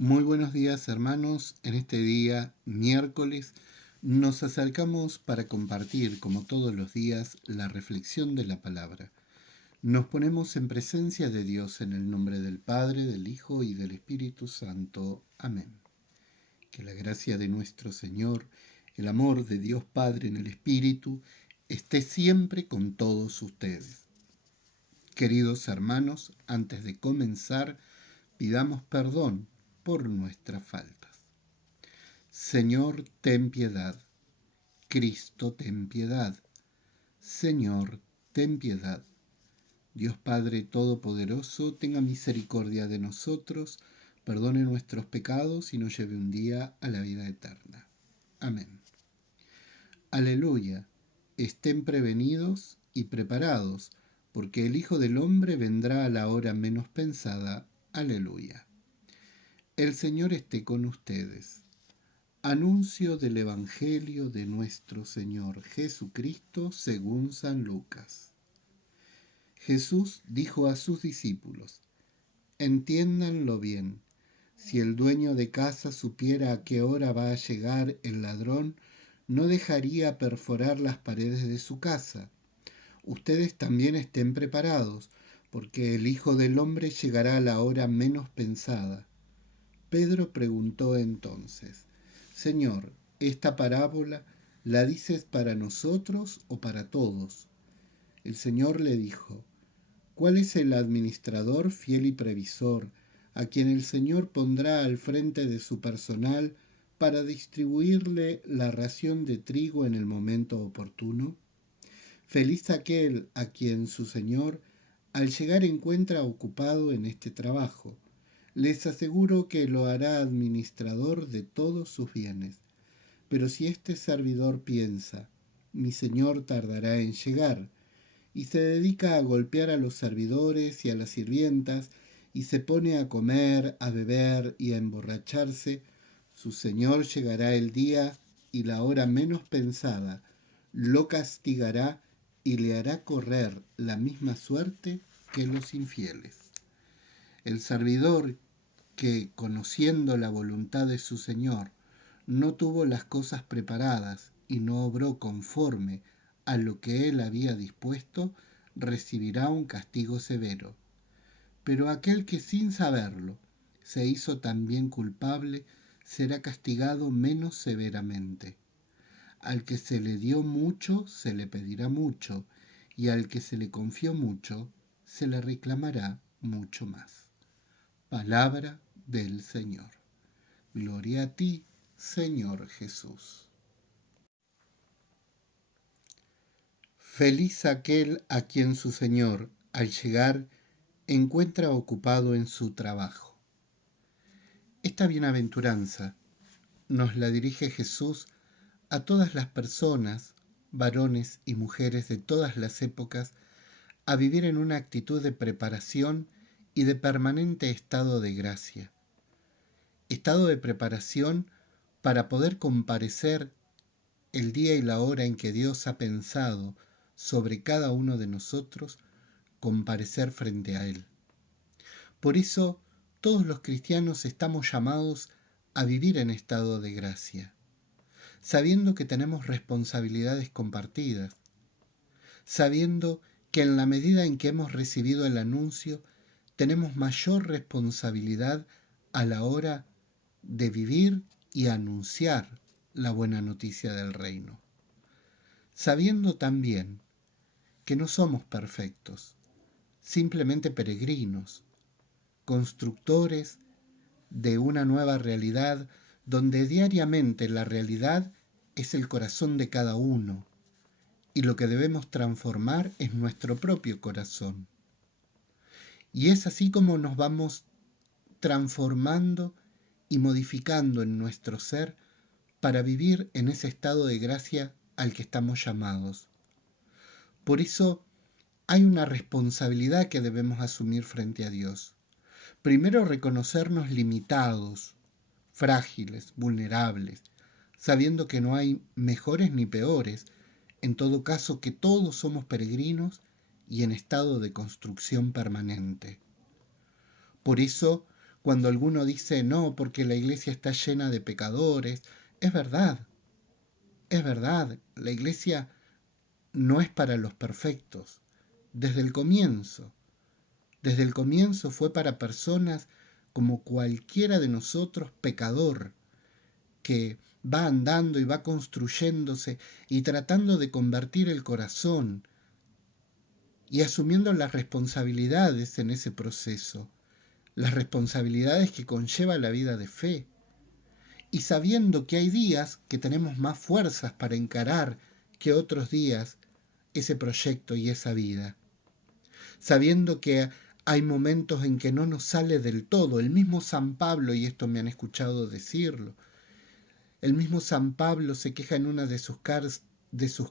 Muy buenos días, hermanos. En este día, miércoles, nos acercamos para compartir, como todos los días, la reflexión de la palabra. Nos ponemos en presencia de Dios en el nombre del Padre, del Hijo y del Espíritu Santo. Amén. Que la gracia de nuestro Señor, el amor de Dios Padre en el Espíritu, esté siempre con todos ustedes. Queridos hermanos, antes de comenzar, pidamos perdón por nuestras faltas. Señor, ten piedad. Cristo, ten piedad. Señor, ten piedad. Dios Padre Todopoderoso, tenga misericordia de nosotros, perdone nuestros pecados y nos lleve un día a la vida eterna. Amén. Aleluya. Estén prevenidos y preparados, porque el Hijo del Hombre vendrá a la hora menos pensada. Aleluya. El Señor esté con ustedes. Anuncio del Evangelio de nuestro Señor Jesucristo según San Lucas. Jesús dijo a sus discípulos: entiéndanlo bien, si el dueño de casa supiera a qué hora va a llegar el ladrón, no dejaría perforar las paredes de su casa. Ustedes también estén preparados, porque el Hijo del Hombre llegará a la hora menos pensada. Pedro preguntó entonces: Señor, ¿esta parábola la dices para nosotros o para todos? El Señor le dijo: ¿cuál es el administrador fiel y previsor a quien el Señor pondrá al frente de su personal para distribuirle la ración de trigo en el momento oportuno? Feliz aquel a quien su Señor al llegar encuentra ocupado en este trabajo. Les aseguro que lo hará administrador de todos sus bienes. Pero si este servidor piensa, mi señor tardará en llegar, y se dedica a golpear a los servidores y a las sirvientas, y se pone a comer, a beber y a emborracharse, su señor llegará el día y la hora menos pensada, lo castigará y le hará correr la misma suerte que los infieles. El servidor que, conociendo la voluntad de su Señor, no tuvo las cosas preparadas y no obró conforme a lo que él había dispuesto, recibirá un castigo severo. Pero aquel que sin saberlo se hizo también culpable, será castigado menos severamente. Al que se le dio mucho, se le pedirá mucho, y al que se le confió mucho, se le reclamará mucho más. Palabra del Señor. Gloria a ti, Señor Jesús. Feliz aquel a quien su Señor, al llegar, encuentra ocupado en su trabajo. Esta bienaventuranza nos la dirige Jesús a todas las personas, varones y mujeres de todas las épocas, a vivir en una actitud de preparación y de permanente estado de gracia. Estado de preparación para poder comparecer el día y la hora en que Dios ha pensado sobre cada uno de nosotros, comparecer frente a Él. Por eso, todos los cristianos estamos llamados a vivir en estado de gracia, sabiendo que tenemos responsabilidades compartidas, sabiendo que en la medida en que hemos recibido el anuncio, tenemos mayor responsabilidad a la hora de vivir y anunciar la buena noticia del reino. Sabiendo también que no somos perfectos, simplemente peregrinos, constructores de una nueva realidad donde diariamente la realidad es el corazón de cada uno y lo que debemos transformar es nuestro propio corazón. Y es así como nos vamos transformando y modificando en nuestro ser para vivir en ese estado de gracia al que estamos llamados. Por eso hay una responsabilidad que debemos asumir frente a Dios. Primero, reconocernos limitados, frágiles, vulnerables, sabiendo que no hay mejores ni peores, en todo caso que todos somos peregrinos y en estado de construcción permanente. Por eso, cuando alguno dice no, porque la iglesia está llena de pecadores. Es verdad, la iglesia no es para los perfectos. Desde el comienzo fue para personas como cualquiera de nosotros, pecador, que va andando y va construyéndose y tratando de convertir el corazón y asumiendo las responsabilidades en ese proceso, las responsabilidades que conlleva la vida de fe, y sabiendo que hay días que tenemos más fuerzas para encarar que otros días ese proyecto y esa vida, sabiendo que hay momentos en que no nos sale del todo. El mismo San Pablo, y esto me han escuchado decirlo, el mismo San Pablo se queja en una de sus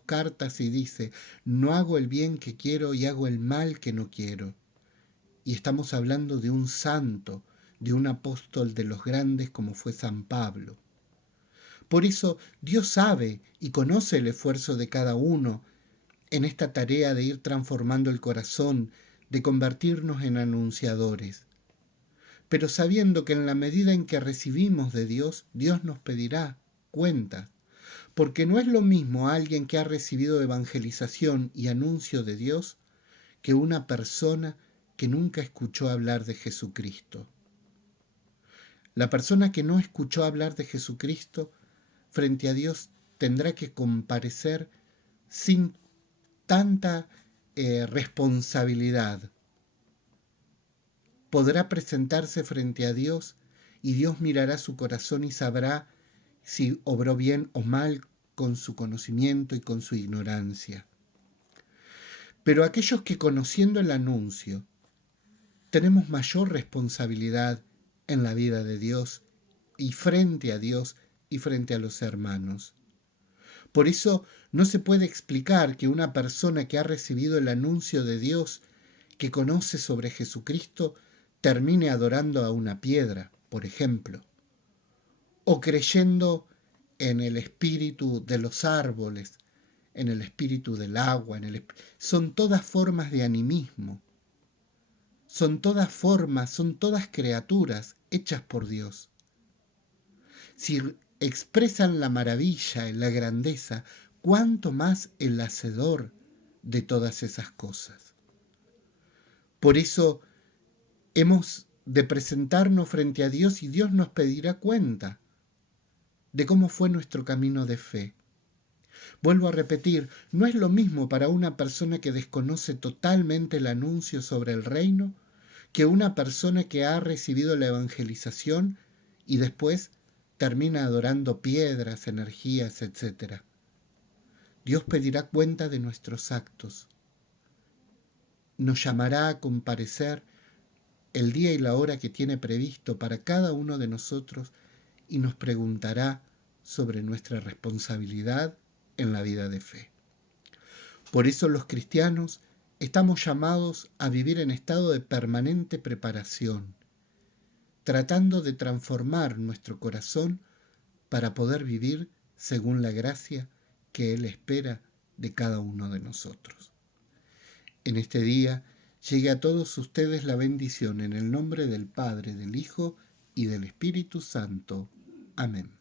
cartas y dice, no hago el bien que quiero y hago el mal que no quiero. Y estamos hablando de un santo, de un apóstol de los grandes como fue San Pablo. Por eso Dios sabe y conoce el esfuerzo de cada uno en esta tarea de ir transformando el corazón, de convertirnos en anunciadores. Pero sabiendo que en la medida en que recibimos de Dios, Dios nos pedirá cuentas. Porque no es lo mismo alguien que ha recibido evangelización y anuncio de Dios que una persona que nunca escuchó hablar de Jesucristo. La persona que no escuchó hablar de Jesucristo frente a Dios tendrá que comparecer sin tanta responsabilidad. Podrá presentarse frente a Dios y Dios mirará su corazón y sabrá si obró bien o mal con su conocimiento y con su ignorancia. Pero aquellos que conociendo el anuncio tenemos mayor responsabilidad en la vida de Dios y frente a Dios y frente a los hermanos. Por eso no se puede explicar que una persona que ha recibido el anuncio de Dios, que conoce sobre Jesucristo, termine adorando a una piedra, por ejemplo, o creyendo en el espíritu de los árboles, en el espíritu del agua, son todas formas de animismo. Son todas formas, son todas criaturas hechas por Dios. Si expresan la maravilla, la grandeza, cuánto más el hacedor de todas esas cosas. Por eso hemos de presentarnos frente a Dios y Dios nos pedirá cuenta de cómo fue nuestro camino de fe. Vuelvo a repetir, no es lo mismo para una persona que desconoce totalmente el anuncio sobre el reino que una persona que ha recibido la evangelización y después termina adorando piedras, energías, etc. Dios pedirá cuenta de nuestros actos. Nos llamará a comparecer el día y la hora que tiene previsto para cada uno de nosotros y nos preguntará sobre nuestra responsabilidad en la vida de fe. Por eso los cristianos estamos llamados a vivir en estado de permanente preparación, tratando de transformar nuestro corazón para poder vivir según la gracia que Él espera de cada uno de nosotros. En este día llegue a todos ustedes la bendición en el nombre del Padre, del Hijo y del Espíritu Santo. Amén.